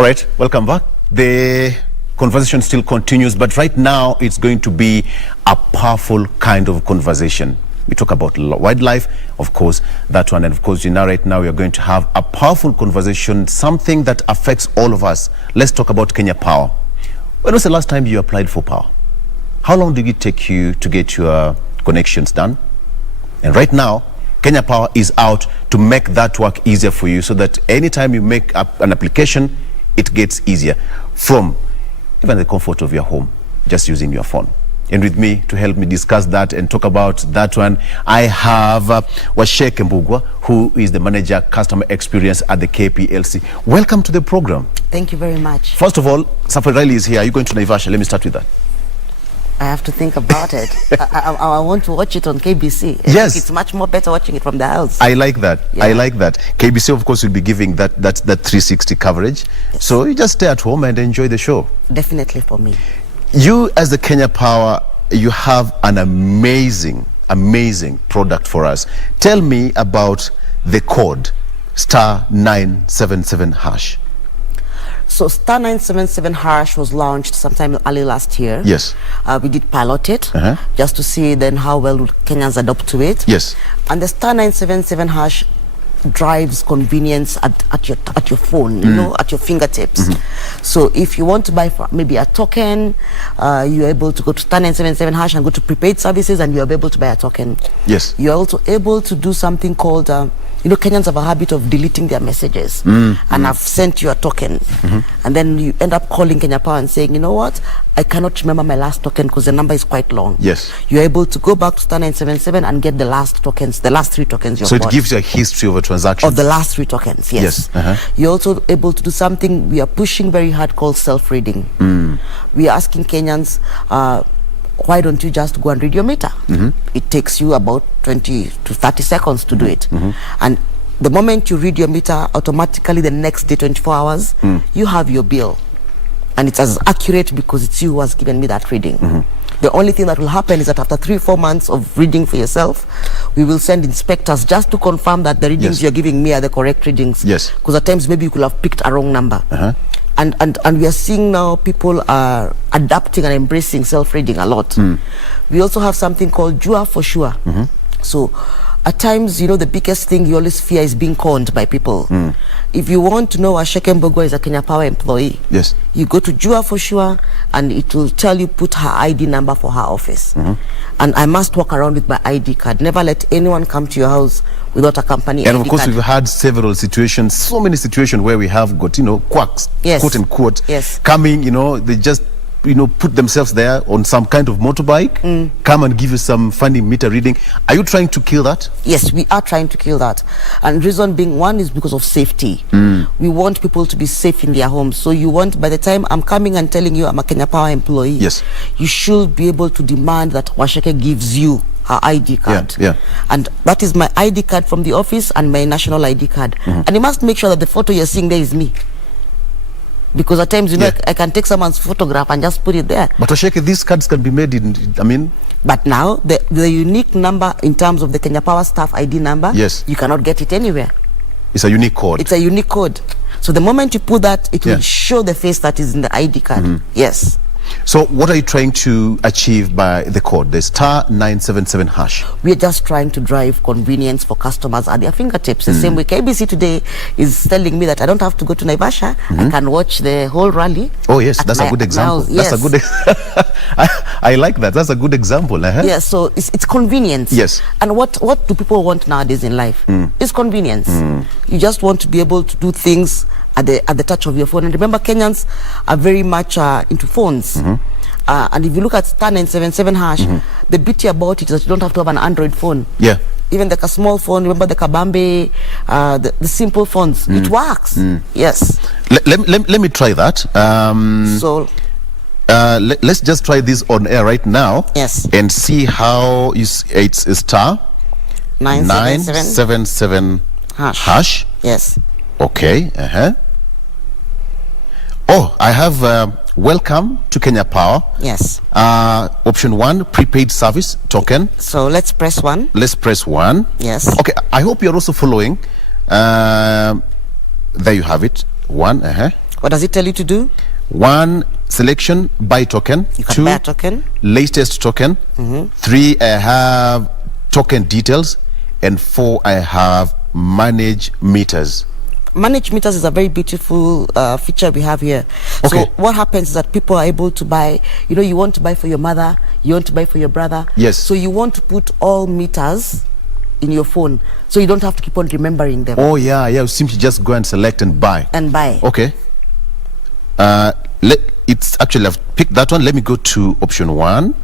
All right, welcome back. The conversation still continues, but right now it's going to be a powerful kind of conversation. We talk about wildlife, of course, that one. And of course, right now we are going to have a powerful conversation, something that affects all of us. Let's talk about Kenya Power. When was the last time you applied for power? How long did it take you to get your connections done? And right now, Kenya Power is out to make that work easier for you, so that anytime you make an application, it gets easier from even the comfort of your home, just using your phone. And with me to help me discuss that and talk about that one, I have Waceke Mbugua, who is the Manager Customer Experience at the KPLC. Welcome to the program. Thank you very much. First of all, Safari Riley is here. Are you going to Naivasha? Let me start with that. I have to think about it. I want to watch it on KBC. Yes. It's much more better watching it from the house. I like that. Yeah. I like that. KBC, of course, will be giving that 360 coverage. Yes. So you just stay at home and enjoy the show. Definitely for me. You, as the Kenya Power, you have an amazing product for us. Tell me about the code, *977#. So *977# was launched sometime early last year. Yes. We did pilot it just to see then how well would Kenyans adopt to it. Yes. And the *977# drives convenience at your phone, you know, at your fingertips. So if you want to buy maybe a token, you're able to go to *977# and go to prepaid services, and you're able to buy a token. Yes. You're also able to do something called you know, Kenyans have a habit of deleting their messages, and I've sent you a token, and then you end up calling Kenya Power and saying, you know what, I cannot remember my last token because the number is quite long. Yes. You're able to go back to *977 and get the last tokens, the last 3 tokens you So bought. it gives you a history of a transaction. Of the last 3 tokens, yes. You're also able to do something we are pushing very hard called self-reading. We are asking Kenyans, why don't you just go and read your meter? It takes you about 20 to 30 seconds to do it. And the moment you read your meter, automatically the next day, 24 hours, you have your bill. And it's as accurate because it's you who has given me that reading. The only thing that will happen is that after 3-4 months of reading for yourself, we will send inspectors just to confirm that the readings you're giving me are the correct readings. Yes. Because at times maybe you could have picked a wrong number. And we are seeing now people are adapting and embracing self-reading a lot. We also have something called Jua for Sure. So at times, you know, the biggest thing you always fear is being conned by people. If you want to know Waceke Mbugua is a Kenya Power employee, yes, you go to Jua for Sure, and it will tell you put her ID number for her office. And I must walk around with my ID card. Never let anyone come to your house without a company ID card. And of course, we've had several situations, so many situations where we have got, you know, quacks, quote unquote, coming, you know, they just, you know, put themselves there on some kind of motorbike, come and give you some funny meter reading. Are you trying to kill that? Yes, we are trying to kill that. And reason being, one is because of safety. We want people to be safe in their homes. So you want, by the time I'm coming and telling you I'm a Kenya Power employee, yes, you should be able to demand that Waceke gives you her ID card. And that is my ID card from the office and my national ID card. And you must make sure that the photo you're seeing there is me. Because at times, you know, I can take someone's photograph and just put it there. But Waceke, these cards can be made in, I mean... But now, the unique number in terms of the Kenya Power staff ID number, you cannot get it anywhere. It's a unique code. It's a unique code. So the moment you put that, it will show the face that is in the ID card. Yes. So what are you trying to achieve by the code, the *977#? We are just trying to drive convenience for customers at their fingertips. The same way KBC today is telling me that I don't have to go to Naivasha. I can watch the whole rally. Oh yes, that's a good example. That's a good I like that. That's a good example. Yes, so it's convenience. Yes. And what do people want nowadays in life? It's convenience. You just want to be able to do things at the touch of your phone. And remember, Kenyans are very much into phones. And if you look at *977#, the beauty about it is that you don't have to have an Android phone. Even like a small phone, remember the Kabambe, the simple phones, it works. Yes. Let me try that. So let's just try this on air right now. Yes. And see how it's *977#. Yes. Okay. Oh, I have welcome to Kenya Power. Yes. Option 1, prepaid service token. So let's press 1. Let's press 1. Yes. Okay, I hope you're also following. There you have it. 1. What does it tell you to do? 1, selection, buy token. You can 2, buy a token. latest token. 3, I have token details. And 4, I have manage meters. Manage meters is a very beautiful feature we have here. Okay. So what happens is that people are able to buy, you know, you want to buy for your mother, you want to buy for your brother. Yes. So you want to put all meters in your phone, so you don't have to keep on remembering them. Oh yeah, yeah. Simply just go and select and buy. And buy. Okay. It's actually, I've picked that one. Let me go to option 1,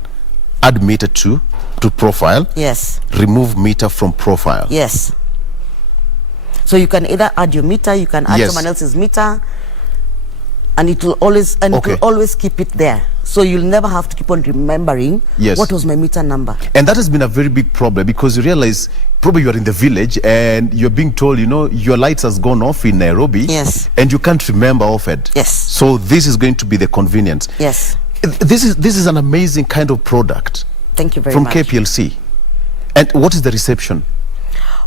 add meter to profile. Yes. Remove meter from profile. Yes. So you can either add your meter, you can add Yes. someone else's meter, and it will always keep it there. So you'll never have to keep on remembering Yes. what was my meter number. And that has been a very big problem, because you realize probably you're in the village and you're being told, you know, your lights has gone off in Nairobi. Yes. And you can't remember off it. Yes. So this is going to be the convenience. Yes. This is an amazing kind of product. Thank you very from much. KPLC. And what is the reception?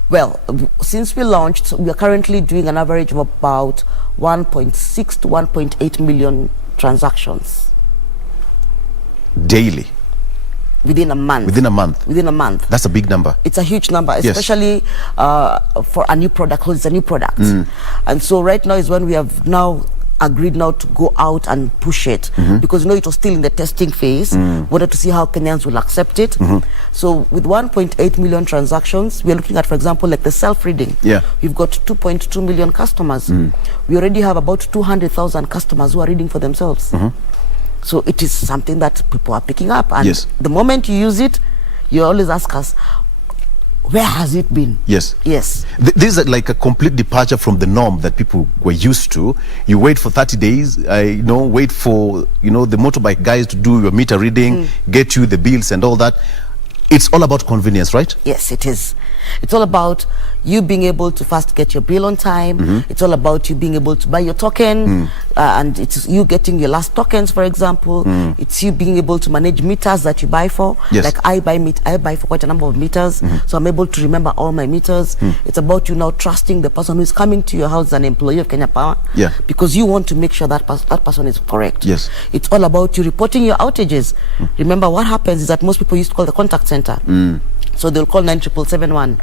Well, since we launched, we are currently doing an average of about 1.6 to 1.8 million transactions daily. Within a month. Within a month. Within a month. That's a big number. It's a huge number, Yes. especially for a new product, because it's a new product. And so right now is when we have now agreed now to go out and push it, because you know it was still in the testing phase. Wanted to see how Kenyans will accept it. So with 1.8 million transactions, we are looking at, for example, like the self-reading. Yeah. We've got 2.2 million customers. We already have about 200,000 customers who are reading for themselves. So it is something that people are picking up, and Yes. the moment you use it, you always ask us, where has it been? Yes. Yes. This is like a complete departure from the norm that people were used to. You wait for 30 days, wait for, the motorbike guys to do your meter reading, get you the bills and all that. It's all about convenience, right? Yes, it is. It's all about you being able to first get your bill on time. It's all about you being able to buy your token, and it's you getting your last tokens, for example. It's you being able to manage meters that you buy for. Yes. Like I buy for quite a number of meters, so I'm able to remember all my meters. It's about you now trusting the person who is coming to your house as an employee of Kenya Power, Yeah. because you want to make sure that that person is correct. Yes. It's all about you reporting your outages. Remember, what happens is that most people used to call the contact center. So they'll call 97771,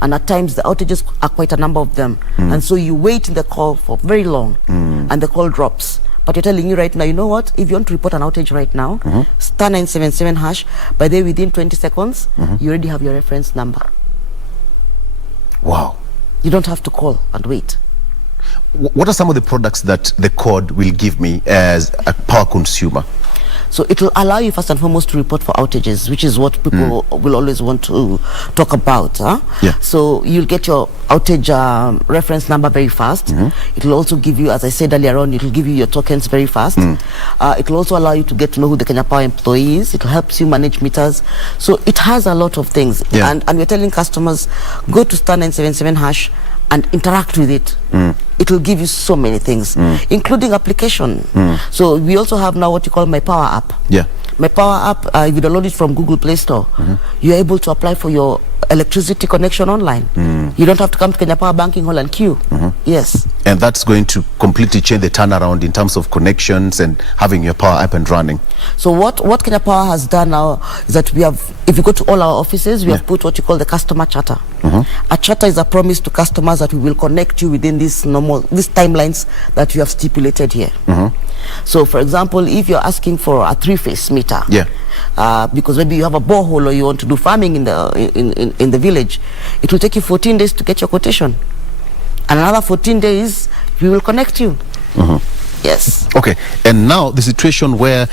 and at times the outages are quite a number of them, and so you wait in the call for very long, and the call drops. But you're telling you right now, you know what, if you want to report an outage right now, star 977 hash, by the way, within 20 seconds, you already have your reference number. Wow. You don't have to call and wait. What are some of the products that the code will give me as a power consumer? So it will allow you first and foremost to report for outages, which is what people will always want to talk about. Yeah. So you'll get your outage reference number very fast. It will also give you, as I said earlier on, it will give you your tokens very fast. It will also allow you to get to know who the Kenya Power employee is. It will help you manage meters. So it has a lot of things. Yeah. And we're telling customers, go to star 977 hash and interact with it. It will give you so many things, including application. So we also have now what you call My Power app. Yeah. My Power app, if you download it from Google Play Store, you're able to apply for your electricity connection online. You don't have to come to Kenya Power Banking Hall and queue. Yes. And that's going to completely change the turnaround in terms of connections and having your power up and running. So what Kenya Power has done now is that we have, if you go to all our offices, we have put what you call the customer charter. A charter is a promise to customers that we will connect you within these timelines that we have stipulated here. So for example, if you're asking for a 3-phase meter, because maybe you have a borehole or you want to do farming in the village, it will take you 14 days to get your quotation, and another 14 days we will connect you. Yes. Okay. And now the situation where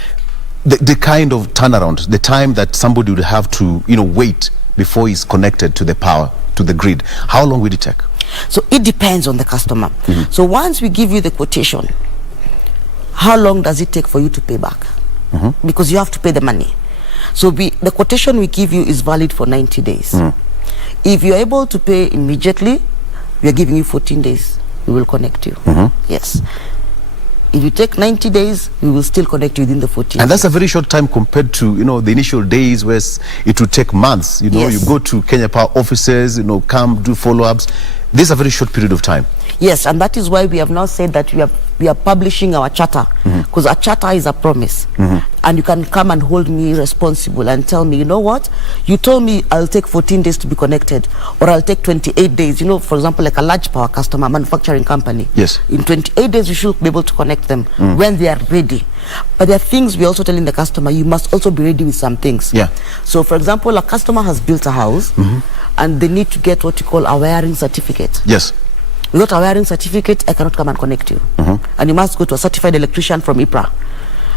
the kind of turnaround, the time that somebody would have to wait before he's connected to the power, to the grid, how long will it take? So it depends on the customer. So once we give you the quotation, how long does it take for you to pay back? Because you have to pay the money. So the quotation we give you is valid for 90 days. If you're able to pay immediately, we are giving you 14 days. We will connect you. Yes. If you take 90 days, we will still connect you within the 14 And that's a very short time compared to, the initial days where it would take months. You go to Kenya Power offices, come do follow-ups. This is a very short period of time. Yes, and that is why we have now said that we have we are publishing our charter, because a charter is a promise. And you can come and hold me responsible and tell me, you know what, you told me I'll take 14 days to be connected, or I'll take 28 days. You know, for example, like a large power customer, manufacturing company. Yes. In 28 days, you should be able to connect them when they are ready. But there are things we're also telling the customer, you must also be ready with some things. Yeah. So, for example, a customer has built a house and they need to get what you call a wiring certificate. Yes. Without a wiring certificate, I cannot come and connect you. And you must go to a certified electrician from IPRA.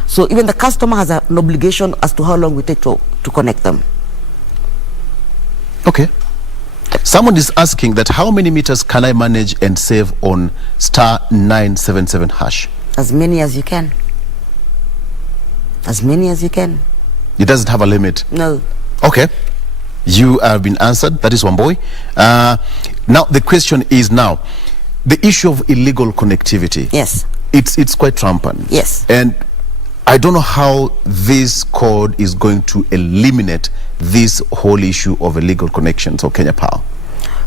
So even the customer has an obligation as to how long we take to connect them. Okay. Someone is asking that how many meters can I manage and save on *977#? As many as you can. As many as you can. It doesn't have a limit? No. Okay. You have been answered. That is one boy. Now the question is now, the issue of illegal connectivity. Yes. It's quite rampant. Yes. And I don't know how this code is going to eliminate this whole issue of illegal connections of Kenya Power.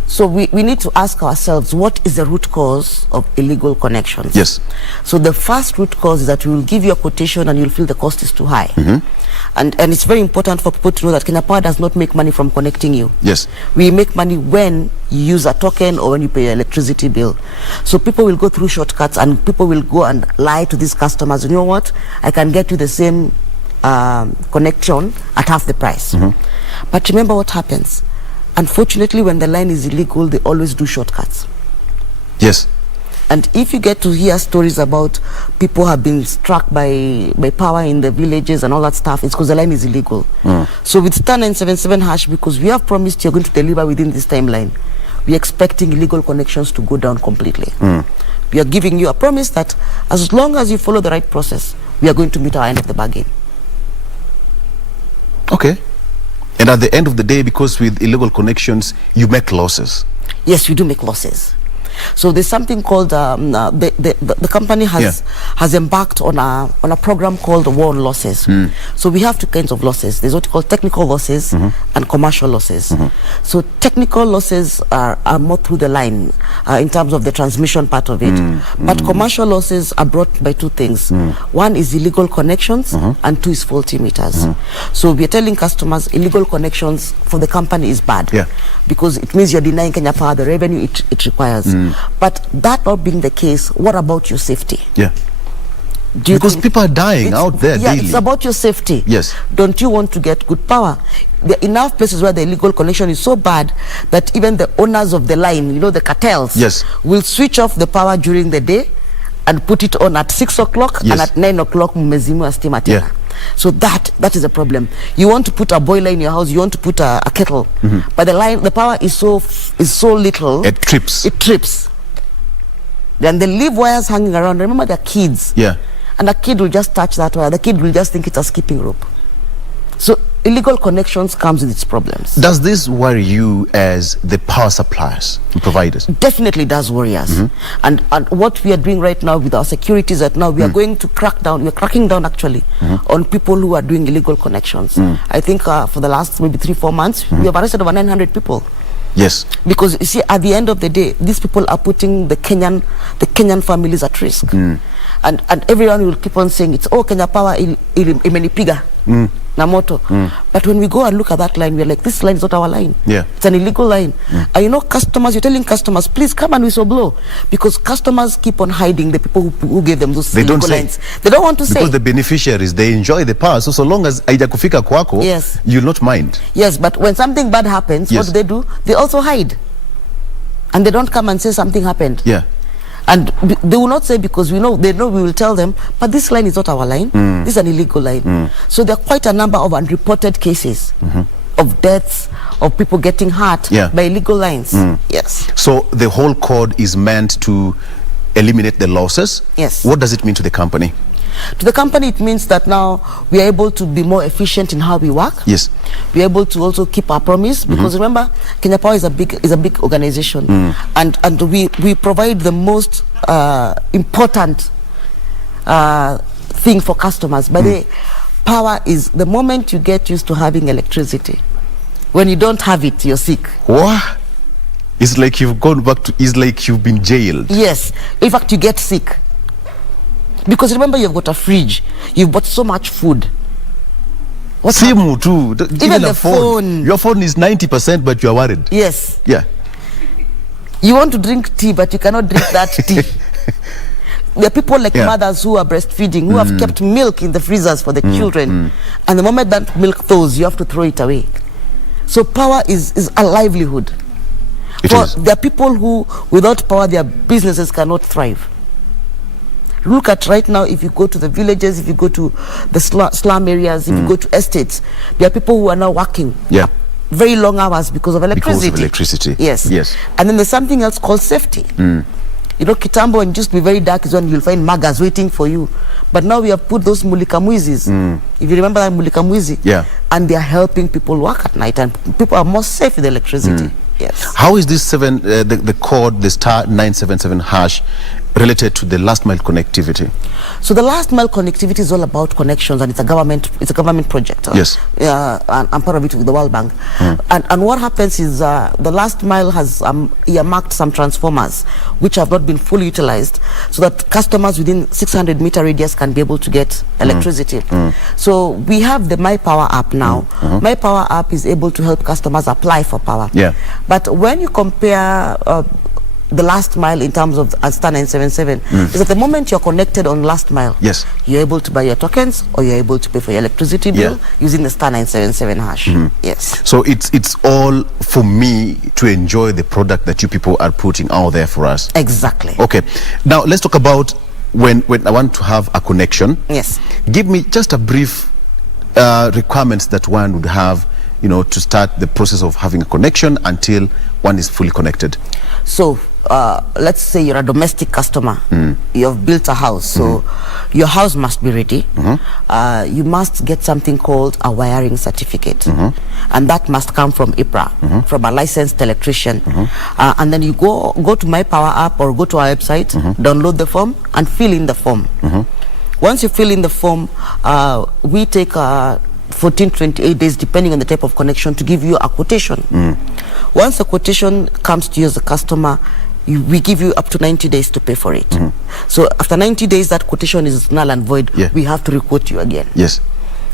So we need to ask ourselves, what is the root cause of illegal connections? Yes. So the first root cause is that we will give you a quotation and you'll feel the cost is too high. And it's very important for people to know that Kenya Power does not make money from connecting you. Yes. We make money when you use a token or when you pay your electricity bill. So people will go through shortcuts and people will go and lie to these customers. You know what? I can get you the same connection at half the price. But remember what happens. Unfortunately, when the line is illegal, they always do shortcuts. Yes. And if you get to hear stories about people have been struck by power in the villages and all that stuff, it's because the line is illegal. So with *977#, because we have promised you're going to deliver within this timeline, we're expecting illegal connections to go down completely. We are giving you a promise that as long as you follow the right process, we are going to meet our end of the bargain. Okay. And at the end of the day, because with illegal connections, you make losses. Yes, we do make losses. So there's something called the company has embarked on a program called the War on Losses. So we have two kinds of losses. There's what you call technical losses and commercial losses. So technical losses are more through the line in terms of the transmission part of it. But commercial losses are brought by two things. One is illegal connections and two is faulty meters. So we are telling customers illegal connections for the company is bad because it means you're denying Kenya Power the revenue it requires. But that not being the case, what about your safety? Yeah. Because people are dying out there daily. It's about your safety. Yes. Don't you want to get good power? There are enough places where the illegal connection is so bad that even the owners of the line, you know, the cartels, will switch off the power during the day and put it on at 6 o'clock and at 9 o'clock mmezimua stima tena. So that is a problem. You want to put a boiler in your house, you want to put a kettle, but the power is so little. It trips. It trips. Then they leave wires hanging around. Remember, they're kids. Yeah. And a kid will just touch that wire. The kid will just think it's a skipping rope. So illegal connections comes with its problems. Does this worry you as the power suppliers and providers? Definitely does worry us. And what we are doing right now with our security is that now we are going to crack down. We're cracking down actually on people who are doing illegal connections. I think for the last maybe 3-4 months, we have arrested over 900 people. Yes. Because you see, at the end of the day, these people are putting the Kenyan families at risk. And everyone will keep on saying it's Kenya Power imenipiga na moto. But when we go and look at that line, we're like, this line is not our line. Yeah. It's an illegal line. And you know, customers, you're telling customers, please come and whistleblow, because customers keep on hiding the people who gave them those illegal lines. They don't want to say. Because the beneficiaries, they enjoy the power. So long as haijakufika kwako, you'll not mind. Yes, but when something bad happens, what do? They also hide. And they don't come and say something happened. Yeah. And they will not say, because they know we will tell them, but this line is not our line. This is an illegal line. So there are quite a number of unreported cases of deaths, of people getting hurt by illegal lines. Yes. So the whole code is meant to eliminate the losses. Yes. What does it mean to the company? To the company, it means that now we are able to be more efficient in how we work. Yes. We are able to also keep our promise, because remember, Kenya Power is a big organization, and we provide the most important thing for customers. But the power is the moment you get used to having electricity. When you don't have it, you're sick. What? It's like you've gone back to. It's like you've been jailed. Yes. In fact, you get sick. Because remember, you've got a fridge, you've bought so much food. Simu too. Even the phone. Your phone is 90%, but you are worried. Yes. Yeah. You want to drink tea, but you cannot drink that tea. There are people like mothers who are breastfeeding, who have kept milk in the freezers for the children. And the moment that milk thaws, you have to throw it away. So power is a livelihood. There are people who, without power, their businesses cannot thrive. Look at right now, if you go to the villages, if you go to the slum areas, if you go to estates, there are people who are now working very long hours because of electricity. Because of electricity. Yes. Yes. And then there's something else called safety. You know, Kitambo and just be very dark is when you'll find magas waiting for you. But now we have put those mulikamwizis. If you remember that mulikamwizi, and they are helping people work at night, and people are more safe with electricity. Yes. How is this the code, the star 977 hash, related to the last mile connectivity? So the last mile connectivity is all about connections, and it's a government project. Yes. And I'm part of it with the World Bank. And what happens is the last mile has earmarked some transformers which have not been fully utilized, so that customers within 600-meter radius can be able to get electricity. So we have the My Power app now. My Power app is able to help customers apply for power. Yeah. But when you compare the last mile in terms of star 977, is at the moment you're connected on last mile, yes, you're able to buy your tokens, or you're able to pay for your electricity bill using the star 977 hash. Yes. So it's all for me to enjoy the product that you people are putting out there for us. Exactly. Okay. Now let's talk about when I want to have a connection. Yes. Give me just a brief requirements that one would have, you know, to start the process of having a connection until one is fully connected. So let's say you're a domestic customer. You have built a house, so your house must be ready. You must get something called a wiring certificate, and that must come from IPRA, from a licensed electrician. And then you go to My Power app or go to our website, download the form and fill in the form. Once you fill in the form, we take 14 to 28 days, depending on the type of connection, to give you a quotation. Once the quotation comes to you as a customer, we give you up to 90 days to pay for it. So after 90 days, that quotation is null and void. We have to requote you again. Yes.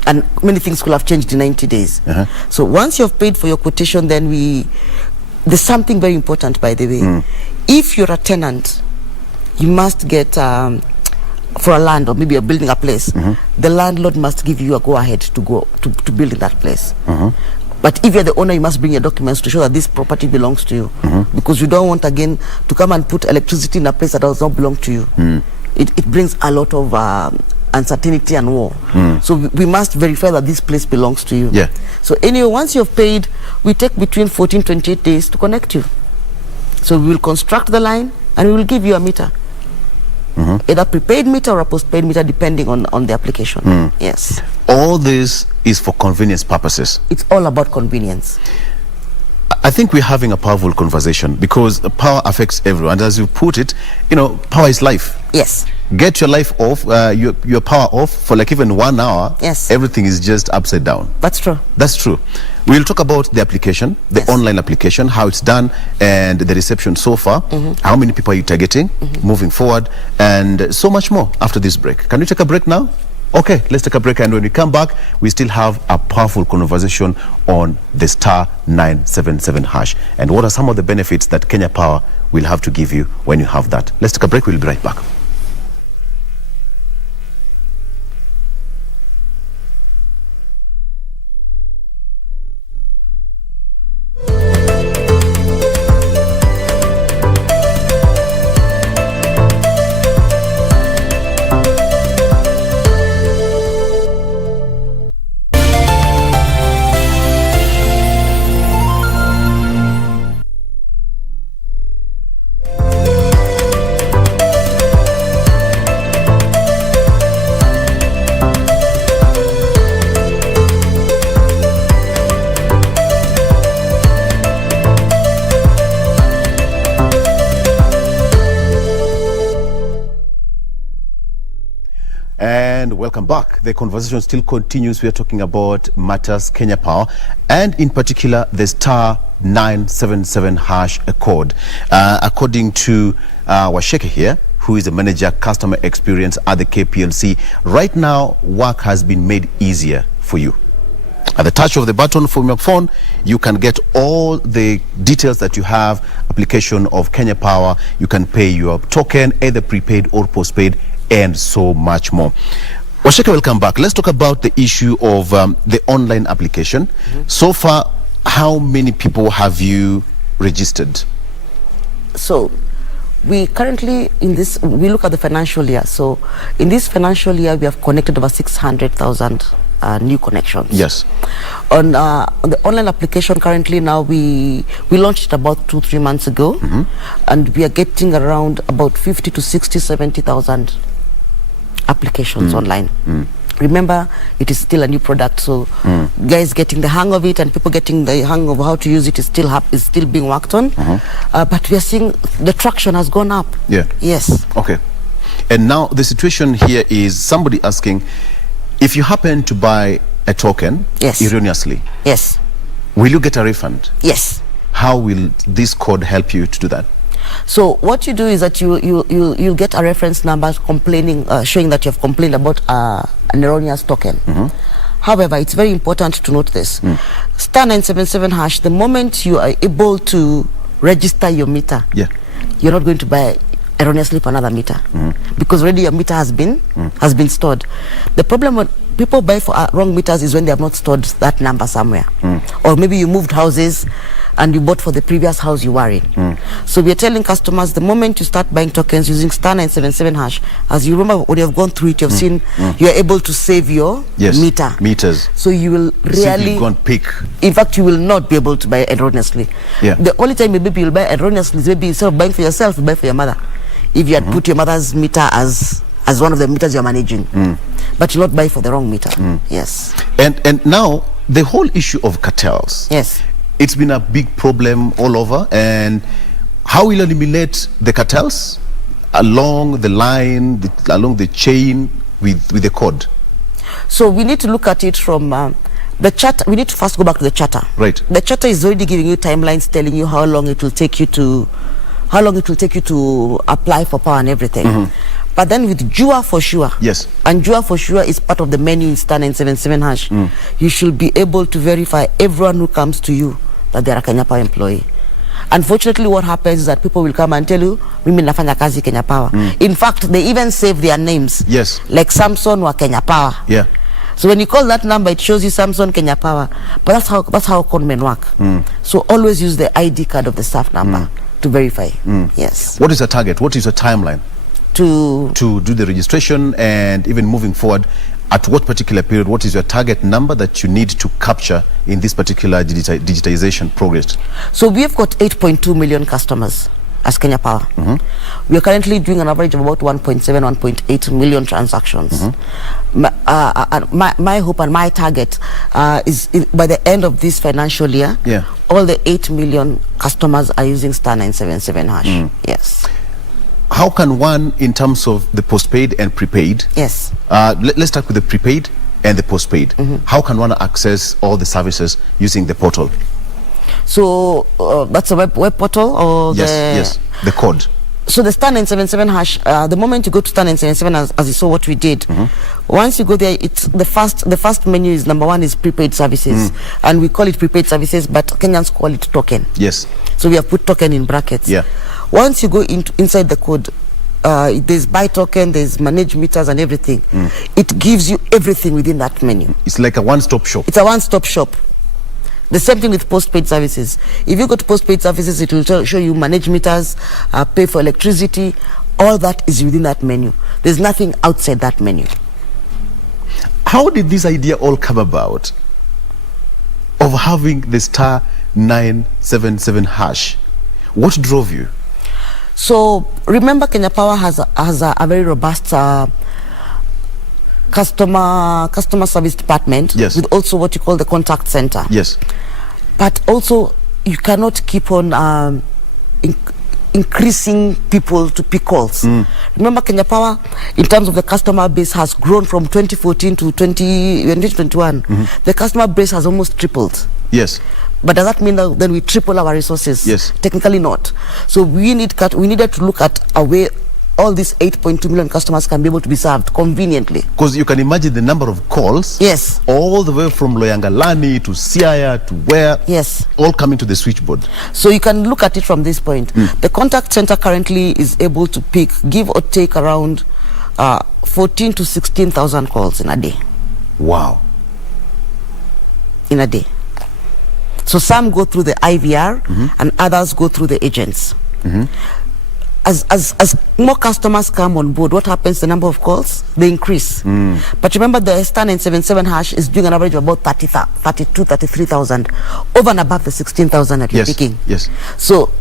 And many things could have changed in 90 days. So once you've paid for your quotation, then there's something very important, by the way. If you're a tenant, you must get for a land, or maybe you're building a place, the landlord must give you a go-ahead to build in that place. But if you're the owner, you must bring your documents to show that this property belongs to you, because you don't want again to come and put electricity in a place that does not belong to you. It brings a lot of uncertainty and war. So we must verify that this place belongs to you. So anyway, once you've paid, we take between 14 to 28 days to connect you. So we will construct the line and we will give you a meter. Either prepaid meter or a postpaid meter, depending on the application. Yes. All this is for convenience purposes. It's all about convenience. I think we're having a powerful conversation, because power affects everyone. And as you put it, you know, power is life. Yes. Get your life off, your power off for like even 1 hour. Yes. Everything is just upside down. That's true. That's true. We'll talk about the application, the online application, how it's done, and the reception so far. How many people are you targeting moving forward, and so much more after this break. Can we take a break now? Okay, let's take a break, and when we come back, we still have a powerful conversation on the star 977 hash, and what are some of the benefits that Kenya Power will have to give you when you have that. Let's take a break. We'll be right back. And welcome back. The conversation still continues. We are talking about matters Kenya Power, and in particular the star 977 hash code. According to Waceke here, who is the manager customer experience at the KPLC. Right now, work has been made easier for you. At the touch of the button from your phone, you can get all the details that you have, application of Kenya Power, you can pay your token, either prepaid or postpaid, and so much more. Waceke, welcome back. Let's talk about the issue of the online application. So far, how many people have you registered? So we currently, we look at the financial year. So in this financial year, we have connected over 600,000 new connections. Yes. On the online application currently now, we launched it about 2-3 months ago, and we are getting around about 50 to 60, 70,000 applications online. Remember, it is still a new product, so guys getting the hang of it and people getting the hang of how to use it is still being worked on. But we are seeing the traction has gone up. Yeah. Yes. Okay. And now the situation here is somebody asking, if you happen to buy a token erroneously, yes, will you get a refund? Yes. How will this code help you to do that? So what you do is that you'll get a reference number complaining, showing that you have complained about an erroneous token. However, it's very important to note this. Star 977 hash, the moment you are able to register your meter, you're not going to buy erroneously for another meter, because already your meter has been stored. The problem when people buy for wrong meters is when they have not stored that number somewhere, or maybe you moved houses and you bought for the previous house you were in. So we are telling customers, the moment you start buying tokens using star 977 hash, as you remember when you have gone through it, you have seen you are able to save your meters. So you will really go and pick. In fact, you will not be able to buy erroneously. The only time maybe you'll buy erroneously is maybe instead of buying for yourself, you buy for your mother. If you had put your mother's meter as one of the meters you're managing, but you'll not buy for the wrong meter. Yes. And now the whole issue of cartels. Yes. It's been a big problem all over, and how will you eliminate the cartels along the line, along the chain with the code? So we need to look at it from the charter. We need to first go back to the charter. Right. The charter is already giving you timelines, telling you how long it will take you to apply for power and everything. But then with Jua for sure, and Jua for sure is part of the menu in star 977 hash, you should be able to verify everyone who comes to you that they are a Kenya Power employee. Unfortunately, what happens is that people will come and tell you, mimi nafanya kazi Kenya Power. In fact, they even save their names. Like Samson wa Kenya Power. So when you call that number, it shows you Samson Kenya Power. But that's how conmen work. So always use the ID card of the staff number to verify. Yes. What is the target? What is the timeline to do the registration, and even moving forward, at what particular period, what is your target number that you need to capture in this particular digitization progress? So we have got 8.2 million customers as Kenya Power. We are currently doing an average of about 1.7, 1.8 million transactions. My hope and my target is by the end of this financial year, all the 8 million customers are using star 977 hash. Yes. How can one, in terms of the postpaid and prepaid, let's start with the prepaid and the postpaid. How can one access all the services using the portal? So that's a web portal, or the code. So the star 977 hash, the moment you go to star 977, as you saw what we did, once you go there, it's the first menu is number one is prepaid services, and we call it prepaid services, but Kenyans call it token. So we have put token in brackets. Once you go inside the code, there's buy token, there's manage meters and everything. It gives you everything within that menu. It's like a one-stop shop. It's a one-stop shop. The same thing with postpaid services. If you go to postpaid services, it will show you manage meters, pay for electricity. All that is within that menu. There's nothing outside that menu. How did this idea all come about of having the star 977 hash? What drove you? So remember, Kenya Power has a very robust customer service department, with also what you call the contact center. But also you cannot keep on increasing people to pick calls. Remember, Kenya Power, in terms of the customer base, has grown from 2014 to 2021. The customer base has almost tripled. But does that mean that then we triple our resources? Technically not. So we needed to look at a way all these 8.2 million customers can be able to be served conveniently. Because you can imagine the number of calls. Yes. All the way from Loyangalani to Siaya to where. Yes. All coming to the switchboard. So you can look at it from this point. The contact center currently is able to pick, give or take, around 14 to 16,000 calls in a day. Wow. In a day. So some go through the IVR and others go through the agents. As more customers come on board, what happens? The number of calls, they increase. But remember, the star 977 hash is doing an average of about 32, 33,000 over and above the 16,000 that you're picking. Yes. So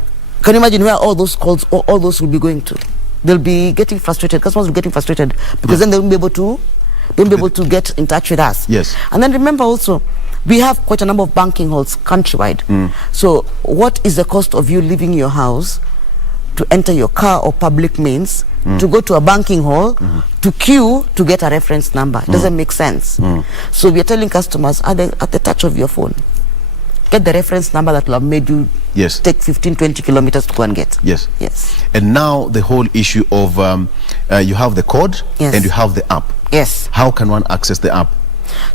can you imagine where all those calls, all those will be going to? They'll be getting frustrated. Customers will be getting frustrated because then they won't be able to get in touch with us. Yes. And then remember also, we have quite a number of banking halls countrywide. So what is the cost of you leaving your house to enter your car or public means to go to a banking hall to queue to get a reference number? It doesn't make sense. So we are telling customers at the touch of your phone, get the reference number that will have made you take 15, 20 kilometers to go and get. Yes. Yes. And now the whole issue of you have the code and you have the app. Yes. How can one access the app?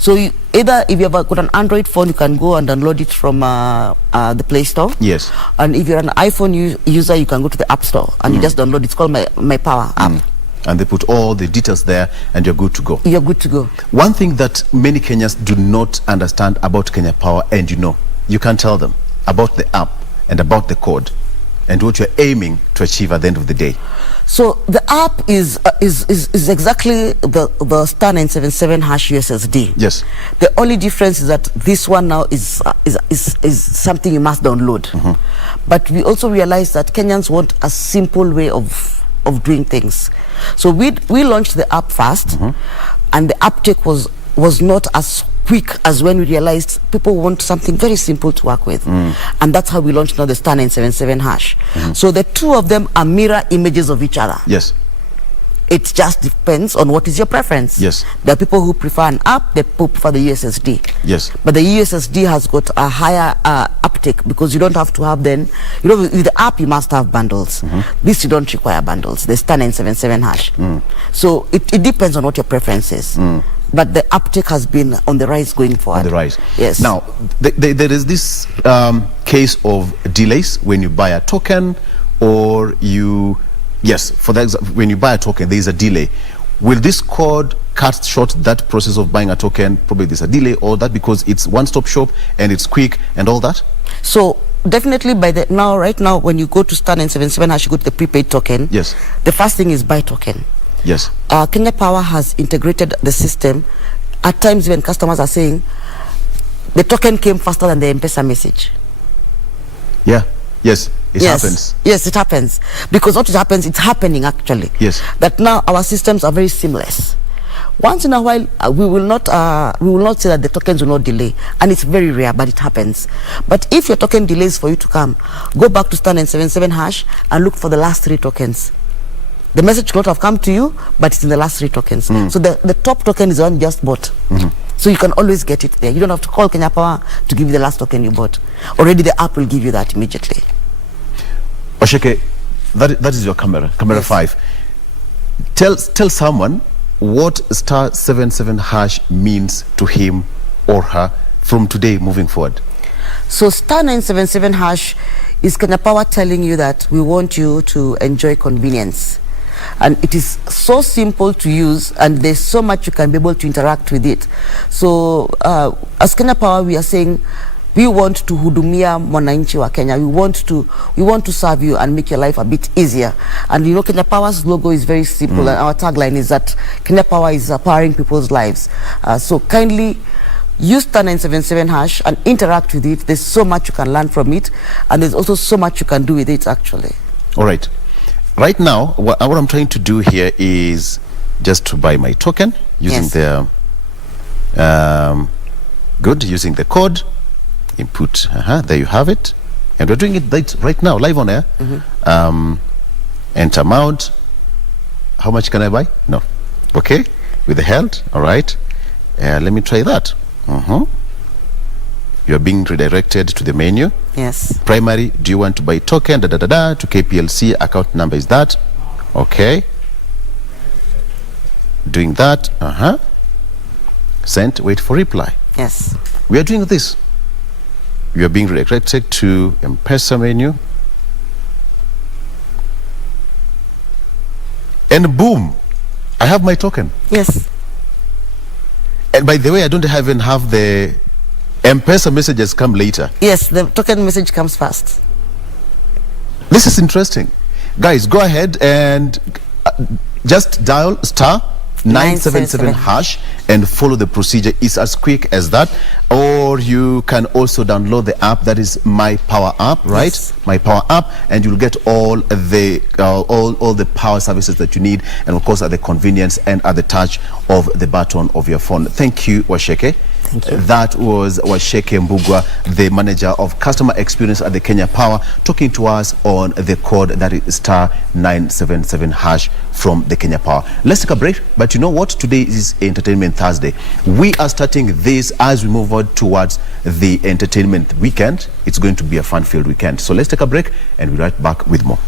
So either if you have got an Android phone, you can go and download it from the Play Store. Yes. And if you're an iPhone user, you can go to the App Store and you just download it. It's called My Power app. And they put all the details there and you're good to go. You're good to go. One thing that many Kenyans do not understand about Kenya Power, and you can tell them about the app and about the code and what you're aiming to achieve at the end of the day. So the app is exactly the star 977 hash USSD. Yes. The only difference is that this one now is something you must download. But we also realize that Kenyans want a simple way of doing things. So we launched the app first, and the uptake was not as quick as when we realized people want something very simple to work with. And that's how we launched now the star 977 hash. So the two of them are mirror images of each other. Yes. It just depends on what is your preference. Yes. There are people who prefer an app, there are people who prefer the USSD. Yes. But the USSD has got a higher uptake because you don't have to have then, with the app you must have bundles. This you don't require bundles, the star 977 hash. So it depends on what your preference is. But the uptake has been on the rise going forward. On the rise. Yes. Now, there is this case of delays when you buy a token or you... Yes, for that, when you buy a token, there is a delay. Will this code cut short that process of buying a token? Probably there's a delay, or that because it's one-stop shop and it's quick and all that? So definitely right now, when you go to star 977 hash, you go to the prepaid token. Yes. The first thing is buy token. Yes. Kenya Power has integrated the system. At times when customers are saying the token came faster than the M-Pesa message. Yeah. Yes. It happens. Yes, it happens. Because what it happens, it's happening actually. Yes. That now our systems are very seamless. Once in a while, we will not say that the tokens will not delay, and it's very rare, but it happens. But if your token delays for you to come, go back to star 977 hash and look for the last 3 tokens. The message could not have come to you, but it's in the last 3 tokens. So the top token is the one you just bought. So you can always get it there. You don't have to call Kenya Power to give you the last token you bought. Already the app will give you that immediately. Waceke, that is your camera yes. 5. Tell someone what star 77 hash means to him or her from today moving forward. So star 977 hash is Kenya Power telling you that we want you to enjoy convenience. And it is so simple to use, and there's so much you can be able to interact with it. So as Kenya Power, we are saying we want to hudumia mwananchi wa Kenya. We want to serve you and make your life a bit easier. And Kenya Power's logo is very simple, and our tagline is that Kenya Power is powering people's lives. So kindly use star 977 hash and interact with it. There's so much you can learn from it, and there's also so much you can do with it actually. All right. Right now, what I'm trying to do here is just to buy my token using the using the code. Input, there you have it, and we're doing it right now live on air. Enter amount. How much can I buy? No. Okay, with the held. All right, let me try that. You are being redirected to the menu. Yes. Primary, do you want to buy token to KPLC? Account number is that. Okay, Doing that. Sent. Wait for reply. Yes. We are doing this. You are being redirected to M-Pesa menu. And boom, I have my token. Yes. And by the way, I don't even have the M-Pesa messages come later. Yes, the token message comes first. This is interesting. Guys, go ahead and just dial *977# and follow the procedure. It's as quick as that. Or you can also download the app that is My Power app, right? Yes. My Power app, and you'll get all the all the power services that you need, and of course at the convenience and at the touch of the button of your phone. Thank you, Waceke. Thank you. That was Waceke Mbugua, the manager of customer experience at the Kenya Power, talking to us on the code that is *977# from the Kenya Power. Let's take a break, but you know what? Today is Entertainment Thursday. We are starting this as we move on towards the entertainment weekend. It's going to be a fun-filled weekend. So let's take a break and we'll be right back with more.